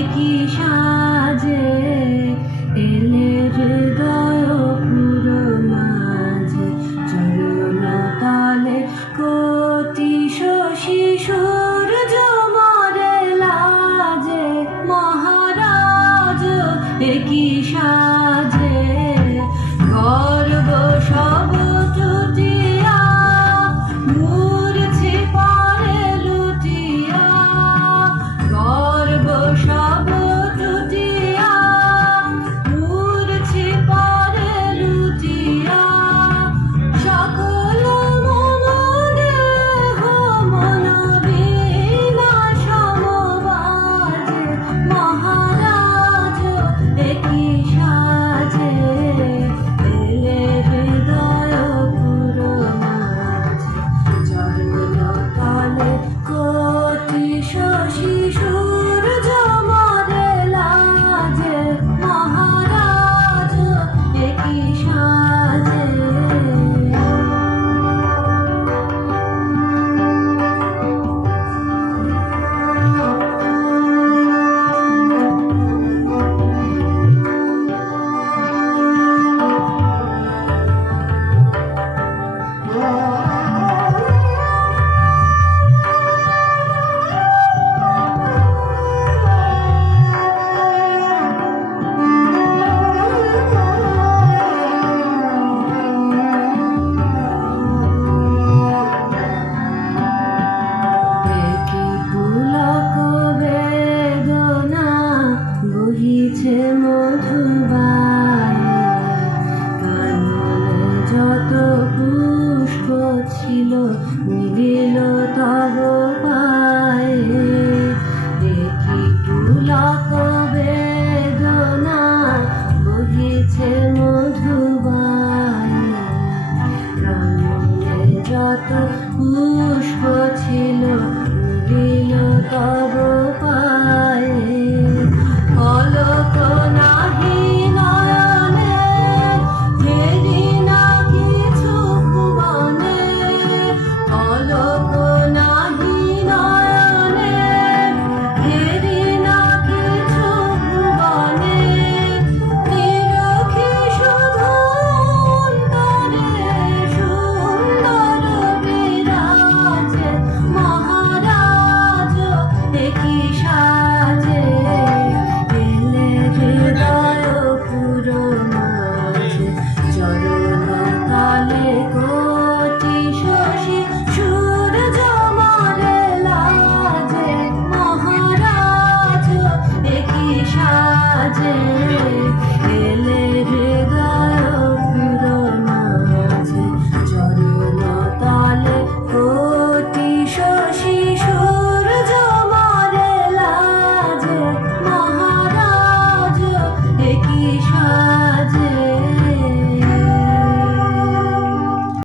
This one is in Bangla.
একই সাজে এলে হৃদয় পুরো মাঝে চরণ তালে কোটি শশী সূর্য মরে লাজে মহারাজ একই সাজে গর্ব সব টুটিয়া মূর্ছে পারে লুটিয়া গর্ব সব টুটিয়া মূর্ছে পারে লুটিয়া সকল মন দেহ মন বিনা সমবাজে মহারাজ একই সাজে এলে হৃদয় পুরো মাঝে চরণ তলে কোটি শশী সূর্য মরে লাজে মহারাজ একই সাজে বহিছে মধুবায়ে কাননে যত পুষ্প ছিল মিলিল তব পায়ে দেখি পুলক বেদনা বহিছে মধুবায়ে কাননে যত পুষ্প ছিল মিলিল তব পায়ে পলক নাহি নয়নে ফেরি না কিছু ভুবনে পলক নাহি নয়নে ফেরি না কিছু ভুবনে নিরখি শুধু অন্তরে সুন্দর বিরাজে মহারাজ একই সাজে হৃদয় পুরো মাঝে চরণ তালে কোটি শশী সূর্য মরে লাজে মহারাজ একই সাজে এলে হৃদয় পুরো মাঝে চরণ তালে কোটি শশী সূর্য মরে লাজে মহারাজ একই সাজে